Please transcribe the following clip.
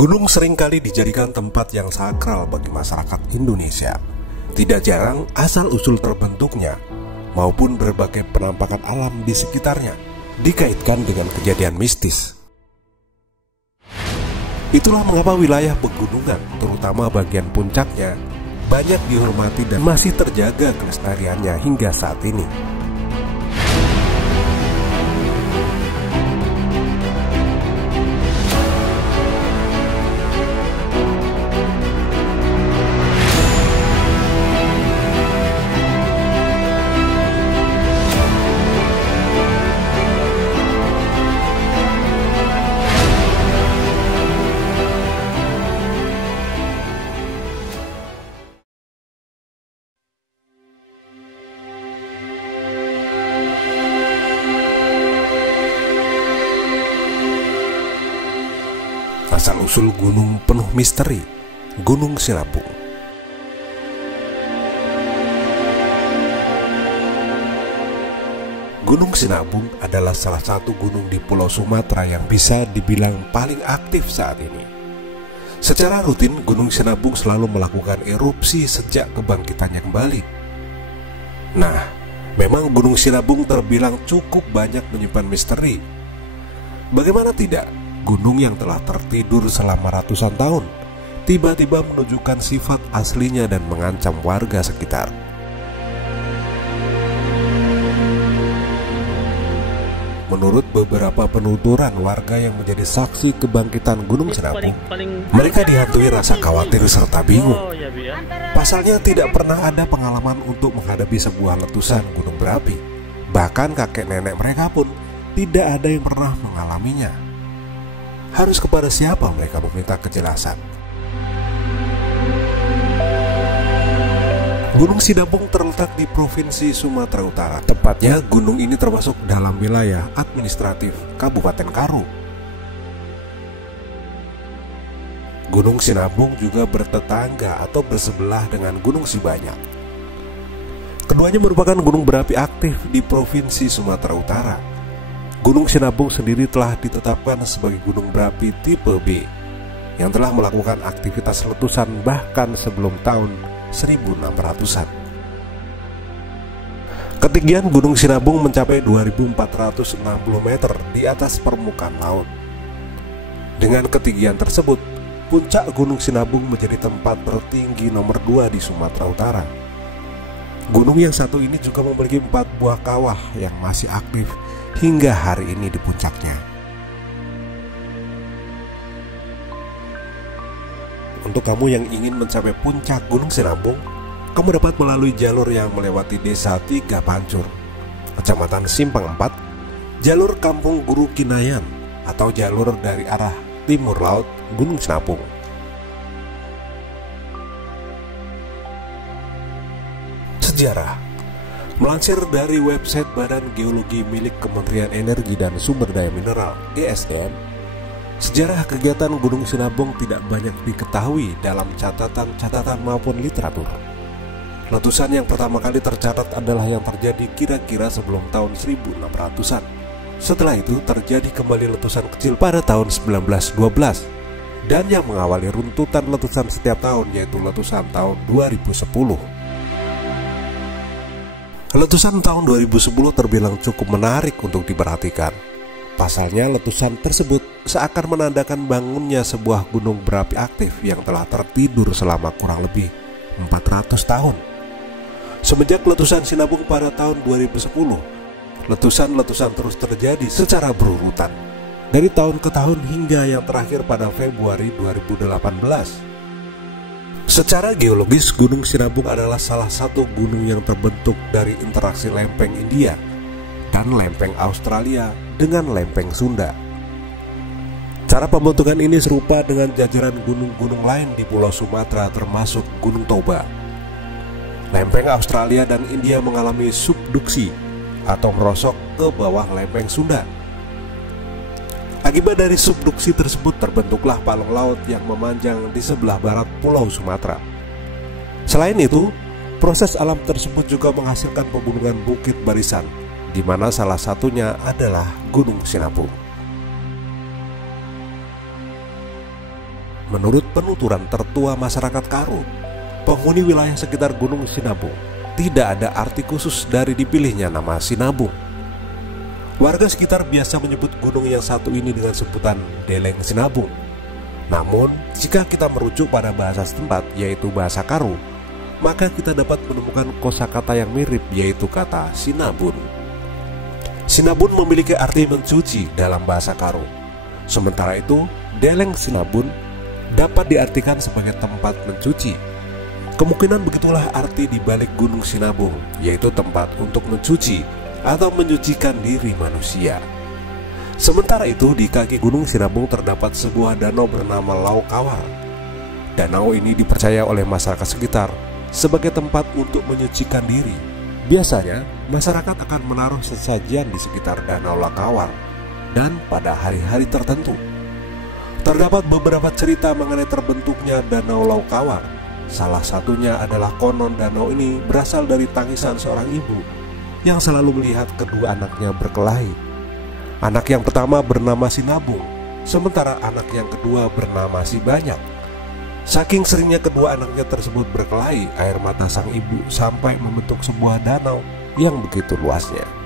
Gunung seringkali dijadikan tempat yang sakral bagi masyarakat Indonesia. Tidak jarang asal-usul terbentuknya maupun berbagai penampakan alam di sekitarnya dikaitkan dengan kejadian mistis. Itulah mengapa wilayah pegunungan, terutama bagian puncaknya, banyak dihormati dan masih terjaga kelestariannya hingga saat ini. Asal-usul gunung penuh misteri, Gunung Sinabung. Gunung Sinabung adalah salah satu gunung di Pulau Sumatera yang bisa dibilang paling aktif saat ini. Secara rutin, Gunung Sinabung selalu melakukan erupsi sejak kebangkitannya kembali. Nah, memang Gunung Sinabung terbilang cukup banyak menyimpan misteri. Bagaimana tidak? Gunung yang telah tertidur selama ratusan tahun tiba-tiba menunjukkan sifat aslinya dan mengancam warga sekitar. Menurut beberapa penuturan warga yang menjadi saksi kebangkitan Gunung Sinabung, mereka dihantui rasa khawatir serta bingung. Pasalnya tidak pernah ada pengalaman untuk menghadapi sebuah letusan gunung berapi. Bahkan kakek nenek mereka pun tidak ada yang pernah mengalaminya. Harus kepada siapa mereka meminta kejelasan? Gunung Sinabung terletak di Provinsi Sumatera Utara. Tepatnya gunung ini termasuk dalam wilayah administratif Kabupaten Karo. Gunung Sinabung juga bertetangga atau bersebelah dengan Gunung Sibanyak. Keduanya merupakan gunung berapi aktif di Provinsi Sumatera Utara. Gunung Sinabung sendiri telah ditetapkan sebagai gunung berapi tipe B yang telah melakukan aktivitas letusan bahkan sebelum tahun 1600-an. Ketinggian Gunung Sinabung mencapai 2460 meter di atas permukaan laut. Dengan ketinggian tersebut, puncak Gunung Sinabung menjadi tempat tertinggi nomor 2 di Sumatera Utara. Gunung yang satu ini juga memiliki 4 buah kawah yang masih aktif hingga hari ini di puncaknya. Untuk kamu yang ingin mencapai puncak Gunung Sinabung, kamu dapat melalui jalur yang melewati Desa Tiga Pancur, Kecamatan Simpang 4, jalur Kampung Guru Kinayan, atau jalur dari arah timur laut Gunung Sinabung. Sejarah. Melansir dari website Badan Geologi milik Kementerian Energi dan Sumber Daya Mineral (GSDM), sejarah kegiatan Gunung Sinabung tidak banyak diketahui dalam catatan maupun literatur. Letusan yang pertama kali tercatat adalah yang terjadi kira-kira sebelum tahun 1600-an. Setelah itu terjadi kembali letusan kecil pada tahun 1912, dan yang mengawali runtutan letusan setiap tahun yaitu letusan tahun 2010. Letusan tahun 2010 terbilang cukup menarik untuk diperhatikan. Pasalnya letusan tersebut seakan menandakan bangunnya sebuah gunung berapi aktif yang telah tertidur selama kurang lebih 400 tahun. Semenjak letusan Sinabung pada tahun 2010, letusan-letusan terus terjadi secara berurutan dari tahun ke tahun hingga yang terakhir pada Februari 2018. Secara geologis, Gunung Sinabung adalah salah satu gunung yang terbentuk dari interaksi lempeng India dan lempeng Australia dengan lempeng Sunda. Cara pembentukan ini serupa dengan jajaran gunung-gunung lain di Pulau Sumatera termasuk Gunung Toba. Lempeng Australia dan India mengalami subduksi atau merosok ke bawah lempeng Sunda. Akibat dari subduksi tersebut terbentuklah palung laut yang memanjang di sebelah barat Pulau Sumatera. Selain itu, proses alam tersebut juga menghasilkan pegunungan bukit barisan, di mana salah satunya adalah Gunung Sinabung. menurut penuturan tertua masyarakat Karo, penghuni wilayah sekitar Gunung Sinabung, tidak ada arti khusus dari dipilihnya nama Sinabung. Warga sekitar biasa menyebut gunung yang satu ini dengan sebutan Deleng Sinabung. Namun, jika kita merujuk pada bahasa setempat, yaitu bahasa Karo, maka kita dapat menemukan kosakata yang mirip, yaitu kata Sinabun. Sinabun memiliki arti mencuci dalam bahasa Karo. Sementara itu, Deleng Sinabun dapat diartikan sebagai tempat mencuci. Kemungkinan begitulah arti di balik Gunung Sinabung, yaitu tempat untuk mencuci atau menyucikan diri manusia. Sementara itu, di kaki Gunung Sinabung terdapat sebuah danau bernama Lau Kawar. Danau ini dipercaya oleh masyarakat sekitar sebagai tempat untuk menyucikan diri. Biasanya, masyarakat akan menaruh sesajian di sekitar danau Lau Kawar dan pada hari-hari tertentu. Terdapat beberapa cerita mengenai terbentuknya danau Lau Kawar. Salah satunya adalah konon danau ini berasal dari tangisan seorang ibu yang selalu melihat kedua anaknya berkelahi. Anak yang pertama bernama Sinabung, sementara anak yang kedua bernama Sibanyak. Saking seringnya kedua anaknya tersebut berkelahi, air mata sang ibu sampai membentuk sebuah danau yang begitu luasnya.